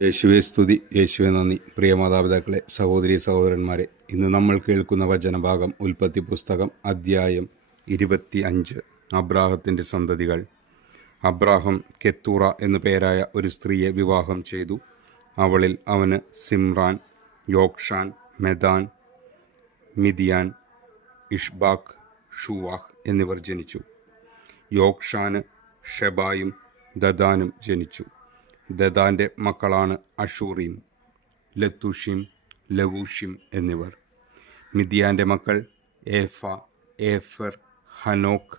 യേശുവെ സ്തുതി, യേശുവെ നന്ദി. പ്രിയ മാതാപിതാക്കളെ, സഹോദരി സഹോദരന്മാരെ, ഇന്ന് നമ്മൾ കേൾക്കുന്ന വചനഭാഗം ഉൽപ്പത്തി പുസ്തകം അദ്ധ്യായം 25. അബ്രാഹത്തിൻ്റെ സന്തതികൾ. അബ്രാഹം കെത്തൂറ എന്നു പേരായ ഒരു സ്ത്രീയെ വിവാഹം ചെയ്തു. അവളിൽ അവന് സിമ്രാൻ, യോക്ഷാൻ, മെദാൻ, മിദിയാൻ, ഇഷ്ബാക്ക്, ഷൂവാഹ് എന്നിവർ ജനിച്ചു. യോക്ഷാന് ഷെബായും ദദാനും ജനിച്ചു. ദദാൻ്റെ മക്കളാണ് അഷൂറീം, ലത്തൂഷീം, ലവൂഷീം എന്നിവർ. മിദിയാൻ്റെ മക്കൾ ഏഫ, ഏഫർ, ഹനോക്ക്,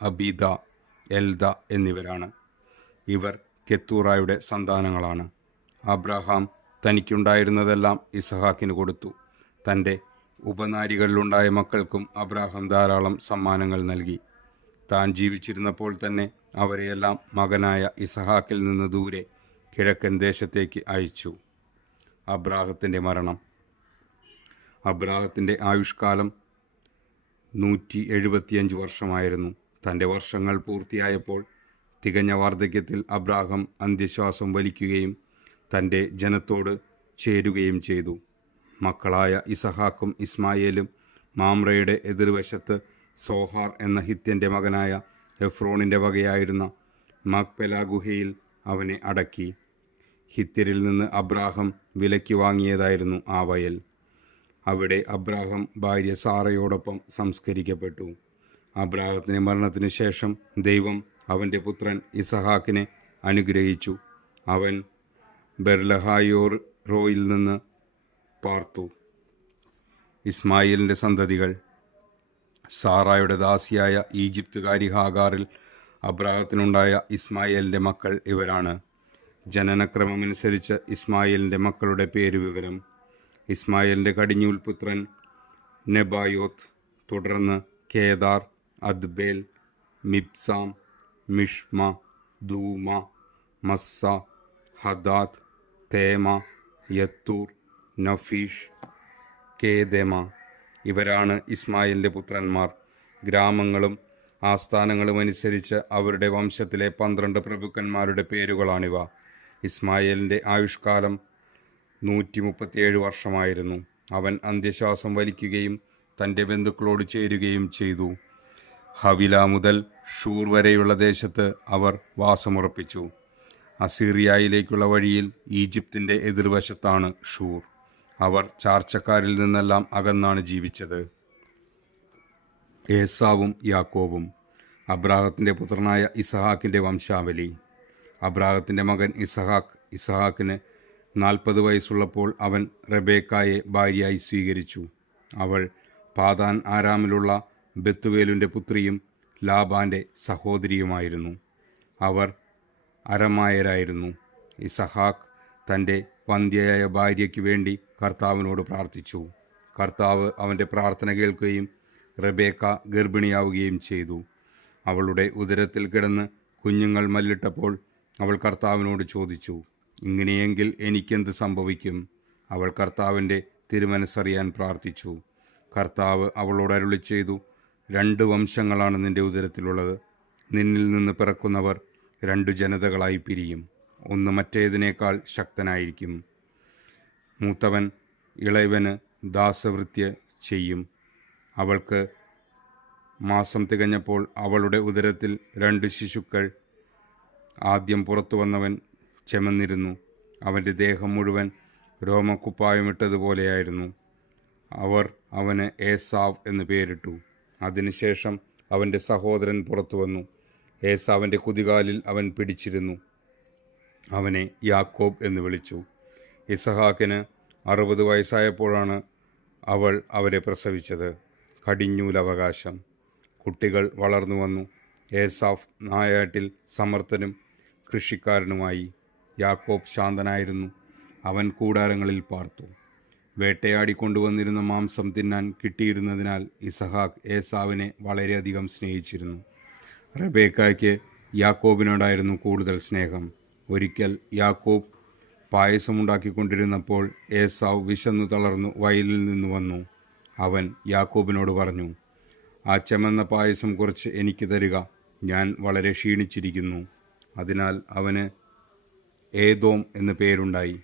അബീദ, എൽദ എന്നിവരാണ്. ഇവർ കെത്തൂറായുടെ സന്താനങ്ങളാണ്. അബ്രഹാം തനിക്കുണ്ടായിരുന്നതെല്ലാം ഇസഹാക്കിന് കൊടുത്തു. തൻ്റെ ഉപനാരികളിലുണ്ടായ മക്കൾക്കും അബ്രഹാം ധാരാളം സമ്മാനങ്ങൾ നൽകി. താൻ ജീവിച്ചിരുന്നപ്പോൾ തന്നെ അവരെയെല്ലാം മകനായ ഇസഹാക്കിൽ നിന്ന് ദൂരെ കിഴക്കൻ ദേശത്തേക്ക് അയച്ചു. അബ്രാഹത്തിൻ്റെ മരണം. അബ്രാഹത്തിൻ്റെ ആയുഷ്കാലം 175 വർഷമായിരുന്നു. തൻ്റെ വർഷങ്ങൾ പൂർത്തിയായപ്പോൾ തികഞ്ഞ വാർദ്ധക്യത്തിൽ അബ്രാഹം അന്ത്യശ്വാസം വലിക്കുകയും തൻ്റെ ജനത്തോട് ചേരുകയും ചെയ്തു. മക്കളായ ഇസഹാക്കും ഇസ്മായേലും മാമ്രയുടെ എതിർവശത്ത് സോഹാർ എന്ന ഹിത്യൻ്റെ മകനായ എഫ്രോണിൻ്റെ വകയായിരുന്ന മക്പെല ഗുഹയിൽ അവനെ അടക്കി. ഹിത്യരിൽ നിന്ന് അബ്രാഹം വിലയ്ക്ക് വാങ്ങിയതായിരുന്നു ആ വയൽ. അവിടെ അബ്രാഹം ഭാര്യ സാറയോടൊപ്പം സംസ്കരിക്കപ്പെട്ടു. അബ്രാഹത്തിൻ്റെ മരണത്തിനു ശേഷം ദൈവം അവൻ്റെ പുത്രൻ ഇസഹാക്കിനെ അനുഗ്രഹിച്ചു. അവൻ ബെർലഹായോറോയിൽ നിന്ന് പാർത്തു. ഇസ്മായിലിൻ്റെ സന്തതികൾ. സാറായുടെ ദാസിയായ ഈജിപ്തുകാരി ഹാഗാറിൽ അബ്രാഹത്തിനുണ്ടായ ഇസ്മായേലിൻ്റെ മക്കൾ ഇവരാണ്. ജനനക്രമമനുസരിച്ച് ഇസ്മായേലിൻ്റെ മക്കളുടെ പേരുവിവരം. ഇസ്മായേലിൻ്റെ കടിഞ്ഞൂൽ പുത്രൻ നെബായോത്ത്, തുടർന്ന് കേദാർ, അദ്ബേൽ, മിബ്സാം, മിഷ്മ, ദൂമ, മസ്സ, ഹദാത്ത്, തേമ, യത്തൂർ, നഫീഷ്, കേദെമ. ഇവരാണ് ഇസ്മായേലിൻ്റെ പുത്രന്മാർ. ഗ്രാമങ്ങളും ആസ്ഥാനങ്ങളും അനുസരിച്ച് അവരുടെ വംശത്തിലെ 12 പ്രഭുക്കന്മാരുടെ പേരുകളാണിവ. ഇസ്മായേലിൻ്റെ ആയുഷ്കാലം 137 വർഷമായിരുന്നു. അവൻ അന്ത്യശ്വാസം വലിക്കുകയും തൻ്റെ ബന്ധുക്കളോട് ചേരുകയും ചെയ്തു. ഹവില മുതൽ ഷൂർ വരെയുള്ള ദേശത്ത് അവർ വാസമുറപ്പിച്ചു. അസീറിയയിലേക്കുള്ള വഴിയിൽ ഈജിപ്തിൻ്റെ എതിർവശത്താണ് ഷൂർ. അവർ ചാർച്ചക്കാരിൽ നിന്നെല്ലാം അകന്നാണ് ജീവിച്ചത്. ഏസാവും യാക്കോബും. അബ്രാഹത്തിൻ്റെ പുത്രനായ ഇസഹാക്കിൻ്റെ വംശാവലി. അബ്രാഹത്തിൻ്റെ മകൻ ഇസഹാക്കിന് 40 വയസ്സുള്ളപ്പോൾ അവൻ റെബേക്കായെ ഭാര്യയായി സ്വീകരിച്ചു. അവൾ പാതാൻ ആരാമിലുള്ള ബെത്തുവേലിൻ്റെ പുത്രിയും ലാബാൻ്റെ സഹോദരിയുമായിരുന്നു. അവർ അരമായരായിരുന്നു. ഇസഹാക്ക് തൻ്റെ വന്ധ്യയായ ഭാര്യയ്ക്ക് വേണ്ടി കർത്താവിനോട് പ്രാർത്ഥിച്ചു. കർത്താവ് അവൻ്റെ പ്രാർത്ഥന കേൾക്കുകയും റെബേക്ക ഗർഭിണിയാവുകയും ചെയ്തു. അവളുടെ ഉദരത്തിൽ കിടന്ന് കുഞ്ഞുങ്ങൾ മല്ലിട്ടപ്പോൾ അവൾ കർത്താവിനോട് ചോദിച്ചു, ഇങ്ങനെയെങ്കിൽ എനിക്കെന്ത് സംഭവിക്കും? അവൾ കർത്താവിൻ്റെ തിരുമനസ്സറിയാൻ പ്രാർത്ഥിച്ചു. കർത്താവ് അവളോട് അരുളി ചെയ്തു, 2 വംശങ്ങളാണ് നിന്റെ ഉദരത്തിലുള്ളത്. നിന്നിൽ നിന്ന് പിറക്കുന്നവർ 2 ജനതകളായി പിരിയും. ഒന്ന് മറ്റേതിനേക്കാൾ ശക്തനായിരിക്കും. മൂത്തവൻ ഇളയവന് ദാസവൃത്യ ചെയ്യും. അവൾക്ക് മാസം തികഞ്ഞപ്പോൾ അവളുടെ ഉദരത്തിൽ 2 ശിശുക്കൾ. ആദ്യം പുറത്തു വന്നവൻ ചെമന്നിരുന്നു. അവൻ്റെ ദേഹം മുഴുവൻ രോമക്കുപ്പായമിട്ടതുപോലെയായിരുന്നു. അവർ അവന് ഏസാവ് എന്ന് പേരിട്ടു. അതിനുശേഷം അവൻ്റെ സഹോദരൻ പുറത്തു വന്നു. ഏസാവിൻ്റെ കുതികാലിൽ അവൻ പിടിച്ചിരുന്നു. അവനെ യാക്കോബ് എന്ന് വിളിച്ചു. ഇസഹാക്കിന് 60 വയസ്സായപ്പോഴാണ് അവൾ അവരെ പ്രസവിച്ചത്. കടിഞ്ഞൂലവകാശം. കുട്ടികൾ വളർന്നു വന്നു. ഏസാഫ് നായാട്ടിൽ സമർത്ഥനും കൃഷിക്കാരനുമായി. യാക്കോബ് ശാന്തനായിരുന്നു. അവൻ കൂടാരങ്ങളിൽ പാർത്തു. വേട്ടയാടിക്കൊണ്ടുവന്നിരുന്ന മാംസം തിന്നാൻ കിട്ടിയിരുന്നതിനാൽ ഇസഹാക്ക് ഏസാവിനെ വളരെയധികം സ്നേഹിച്ചിരുന്നു. റെബേക്കായ്ക്ക് യാക്കോബിനോടായിരുന്നു കൂടുതൽ സ്നേഹം. ഒരിക്കൽ യാക്കോബ് പായസമുണ്ടാക്കിക്കൊണ്ടിരുന്നപ്പോൾ ഏസാവ് വിശന്നു തളർന്നു വയലിൽ നിന്ന് വന്നു. അവൻ യാക്കോബിനോട് പറഞ്ഞു, ആ ചെമന്ന പായസം കുറച്ച് എനിക്ക് തരിക, ഞാൻ വളരെ ക്ഷീണിച്ചിരിക്കുന്നു. അതിനാൽ അവന് ഏദോം എന്ന് പേരുണ്ടായി.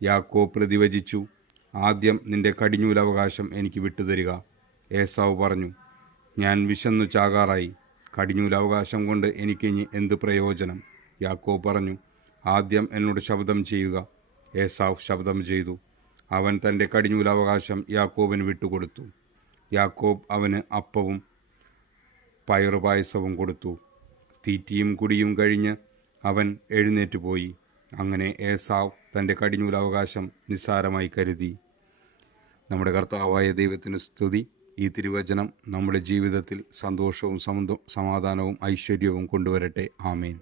യാക്കോബ് പ്രതിവചിച്ചു, ആദ്യം നിന്റെ കടിഞ്ഞൂലവകാശം എനിക്ക് വിട്ടുതരിക. ഏസാവ് പറഞ്ഞു, ഞാൻ വിശന്നു ചാകാറായി, കടിഞ്ഞൂലവകാശം കൊണ്ട് എനിക്കിനി എന്ത് പ്രയോജനം? യാക്കോബ് പറഞ്ഞു, ആദ്യം എന്നോട് ശബ്ദം ചെയ്യുക. ഏസാവ് ശബ്ദം ചെയ്തു. അവൻ തൻ്റെ കടിഞ്ഞൂലവകാശം യാക്കോബിന് വിട്ടുകൊടുത്തു. യാക്കോബ് അവന് അപ്പവും പയറുപായസവും കൊടുത്തു. തീറ്റിയും കുടിയും കഴിഞ്ഞ് അവൻ എഴുന്നേറ്റ് പോയി. അങ്ങനെ ഏസാവ് തൻ്റെ കടിഞ്ഞൂലവകാശം നിസ്സാരമായി കരുതി. നമ്മുടെ കർത്താവായ ദൈവത്തിന് സ്തുതി. ഈ തിരുവചനം നമ്മുടെ ജീവിതത്തിൽ സന്തോഷവും സമാധാനവും ഐശ്വര്യവും കൊണ്ടുവരട്ടെ. ആമേൻ.